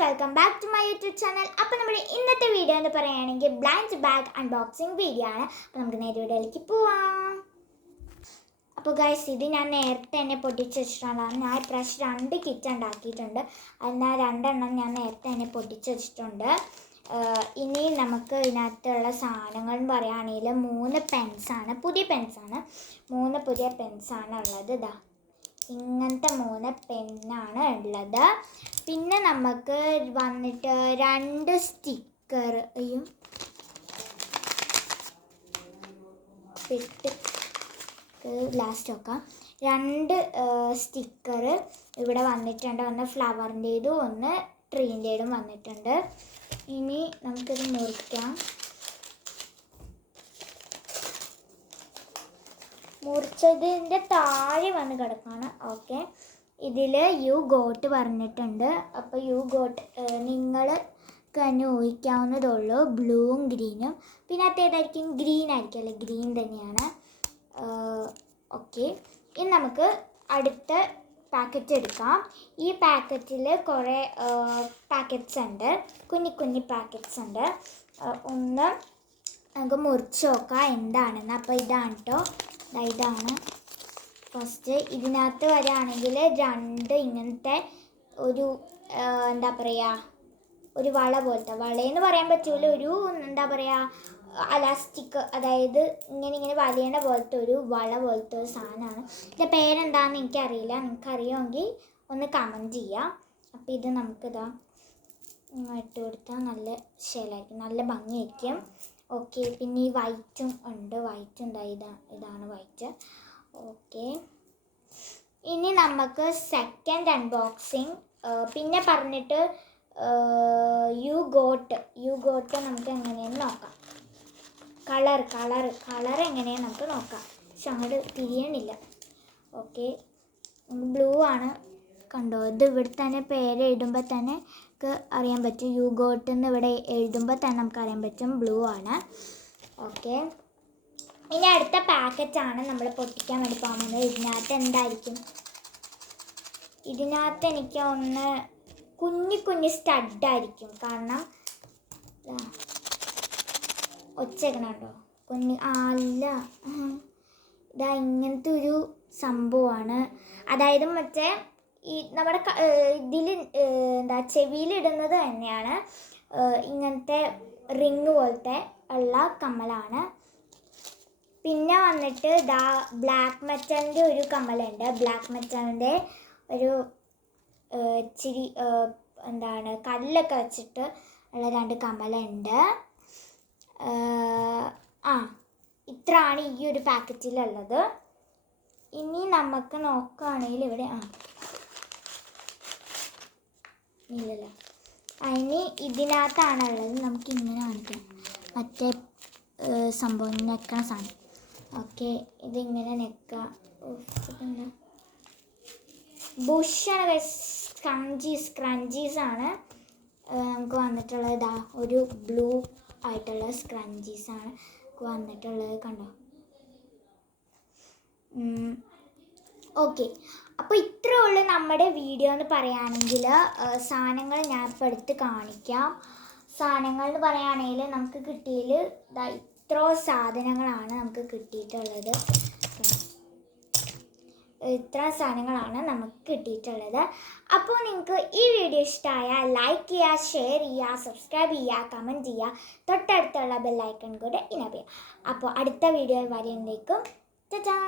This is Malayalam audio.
Welcome back to my YouTube channel. അപ്പോൾ നമ്മുടെ ഇന്നത്തെ വീഡിയോ എന്ന് പറയുകയാണെങ്കിൽ ബ്ലൈൻഡ് ബാഗ് അൺബോക്സിങ് വീഡിയോ ആണ്. അപ്പോൾ നമുക്ക് നേരെ വീഡിയോയിലേക്ക് പോവാം. അപ്പോൾ ഗൈസ്, ഇത് ഞാൻ നേരത്തെ തന്നെ പൊട്ടിച്ച് വെച്ചിട്ടുള്ളതാണ്. ഞാൻ ഇപ്രാവശ്യം 2 കിറ്റ് ഉണ്ടാക്കിയിട്ടുണ്ട്. അതിനാൽ 2 എണ്ണം ഞാൻ നേരത്തെ തന്നെ പൊട്ടിച്ച് വെച്ചിട്ടുണ്ട്. ഇനി നമുക്ക് ഇതിനകത്തുള്ള സാധനങ്ങൾ എന്ന് പറയുകയാണെങ്കിൽ 3 പെൻസാണ്, പുതിയ പെൻസാണ്. 3 പുതിയ പെൻസാണ് ഉള്ളത്. ഇതാ ഇങ്ങനത്തെ 3 പെന്നാണ് ഉള്ളത്. പിന്നെ നമുക്ക് വന്നിട്ട് 2 സ്റ്റിക്കർ ലാസ്റ്റ് നോക്കാം. 2 സ്റ്റിക്കർ ഇവിടെ വന്നിട്ടുണ്ട്. ഒന്ന് ഫ്ലവറിൻ്റേതും ഒന്ന് ട്രീൻ്റേതും വന്നിട്ടുണ്ട്. ഇനി നമുക്കിത് മുറിക്കാം. മുറിച്ചതിൻ്റെ താഴെ വന്ന് കിടക്കുകയാണ്. ഓക്കെ, ഇതിൽ യു ഗോട്ട് പറഞ്ഞിട്ടുണ്ട്. അപ്പോൾ യു ഗോട്ട് നിങ്ങൾക്ക് തന്നെ ഊഹിക്കാവുന്നതുള്ളൂ, ബ്ലൂവും ഗ്രീനും. പിന്നെ അത് ഏതായിരിക്കും? ഗ്രീൻ ആയിരിക്കും അല്ലേ? ഗ്രീൻ തന്നെയാണ്. ഓക്കെ, ഇനി നമുക്ക് അടുത്ത പാക്കറ്റ് എടുക്കാം. ഈ പാക്കറ്റിൽ കുറേ പാക്കറ്റ്സ് ഉണ്ട്, കുഞ്ഞി പാക്കറ്റ്സ് ഉണ്ട്. ഒന്ന് നമുക്ക് മുറിച്ച് നോക്കാം എന്താണെന്ന്. അപ്പോൾ ഇതാണ് കേട്ടോ, ഇതാണ് ഫസ്റ്റ്. ഇതിനകത്ത് വരികയാണെങ്കിൽ 2 ഇങ്ങനത്തെ ഒരു എന്താ പറയുക, ഒരു വള പോലത്തെ, വളയെന്ന് പറയാൻ പറ്റൂല, ഒരു എന്താ പറയുക അലാസ്റ്റിക്, അതായത് ഇങ്ങനെ വലിയണ പോലത്തെ ഒരു വള പോലത്തെ ഒരു സാധനമാണ്. ഇതിൻ്റെ പേരെന്താണെന്ന് എനിക്കറിയില്ല, നിങ്ങൾക്കറിയുമെങ്കിൽ ഒന്ന് കമൻറ്റ് ചെയ്യാം. അപ്പോൾ ഇത് നമുക്കിതാ ഇട്ട് കൊടുത്താൽ നല്ല ശേലായിരിക്കും, നല്ല ഭംഗിയായിരിക്കും. ഓക്കെ, പിന്നെ ഈ വൈറ്റും ഉണ്ട്, വൈറ്റ് ഉണ്ട്, ഇതാണ് വൈറ്റ്. ഓക്കെ, ഇനി നമുക്ക് സെക്കൻഡ് അൺബോക്സിങ് പിന്നെ പറഞ്ഞിട്ട് യു ഗോട്ട് നമുക്ക് എങ്ങനെയെന്ന് നോക്കാം. കളർ എങ്ങനെയാണ് നമുക്ക് നോക്കാം. പക്ഷെ അങ്ങോട്ട് തിരിയണില്ല. ഓക്കെ, ബ്ലൂ ആണ്, കണ്ടോ? ഇത് ഇവിടെ തന്നെ പേര് എഴുതുമ്പോൾ തന്നെ നമുക്ക് അറിയാൻ പറ്റും. യു ഗോട്ട് എന്ന് ഇവിടെ എഴുതുമ്പോൾ തന്നെ നമുക്ക് അറിയാൻ പറ്റും ബ്ലൂ ആണ്. ഓക്കെ, ഇനി അടുത്ത പാക്കറ്റാണ് നമ്മൾ പൊട്ടിക്കാൻ വേണ്ടി പോകുന്നത്. ഇതിനകത്ത് എന്തായിരിക്കും? ഇതിനകത്ത് എനിക്ക് ഒന്ന് കുഞ്ഞി സ്റ്റഡായിരിക്കും. കാരണം ഒച്ചേക്കണുണ്ടോ? അല്ല, ഇതാ ഇങ്ങനത്തെ ഒരു സംഭവമാണ്. അതായത് മറ്റേ ഈ നമ്മുടെ ഇതിൽ എന്താ ചെവിയിലിടുന്നത് തന്നെയാണ്. ഇങ്ങനത്തെ റിങ് പോലത്തെ ഉള്ള കമ്മലാണ്. പിന്നെ വന്നിട്ട് ബ്ലാക്ക് മെറ്റലിൻ്റെ ഒരു കമ്മലുണ്ട്. ബ്ലാക്ക് മെറ്റലിൻ്റെ ഒരു ഇച്ചിരി എന്താണ് കല്ലൊക്കെ വെച്ചിട്ട് ഉള്ള 2 കമ്മലുണ്ട്. ഇത്രയാണ് ഈ ഒരു പാക്കറ്റിലുള്ളത്. ഇനി നമുക്ക് നോക്കുകയാണെങ്കിൽ ഇവിടെ ഇല്ലല്ലോ, ഇനി ഇതിനകത്താണുള്ളത്. നമുക്ക് ഇങ്ങനെ കാണിക്കാം, മറ്റേ സംഭവം നെക്കണ സാധനം. ഓക്കെ, ഇതിങ്ങനെ നെക്കുക. ബുഷാണ്, സ്ക്രഞ്ചീസാണ് നമുക്ക് വന്നിട്ടുള്ളത്. ഒരു ബ്ലൂ ആയിട്ടുള്ള സ്ക്രഞ്ചീസാണ് നമുക്ക് വന്നിട്ടുള്ളത്, കണ്ടോ? ഓക്കെ, അപ്പോൾ ഇത്രേ ഉള്ളൂ നമ്മുടെ വീഡിയോ എന്ന് പറയുകയാണെങ്കിൽ. സാധനങ്ങൾ ഞാൻ ഇപ്പോൾ എടുത്ത് കാണിക്കാം. സാധനങ്ങൾ എന്ന് പറയുകയാണെങ്കിൽ നമുക്ക് കിട്ടിയതിൽ ഇത്ര സാധനങ്ങളാണ് നമുക്ക് കിട്ടിയിട്ടുള്ളത്. ഇത്ര സാധനങ്ങളാണ് നമുക്ക് കിട്ടിയിട്ടുള്ളത്. അപ്പോൾ നിങ്ങൾക്ക് ഈ വീഡിയോ ഇഷ്ടമായാൽ ലൈക്ക് ചെയ്യുക, ഷെയർ ചെയ്യുക, സബ്സ്ക്രൈബ് ചെയ്യുക, കമൻറ്റ് ചെയ്യുക, തൊട്ടടുത്തുള്ള ബെല്ലൈക്കൺ കൂടെ ഇനേബിൾ ചെയ്യുക. അപ്പോൾ അടുത്ത വീഡിയോ വരുന്നേക്കും ടാറ്റാ.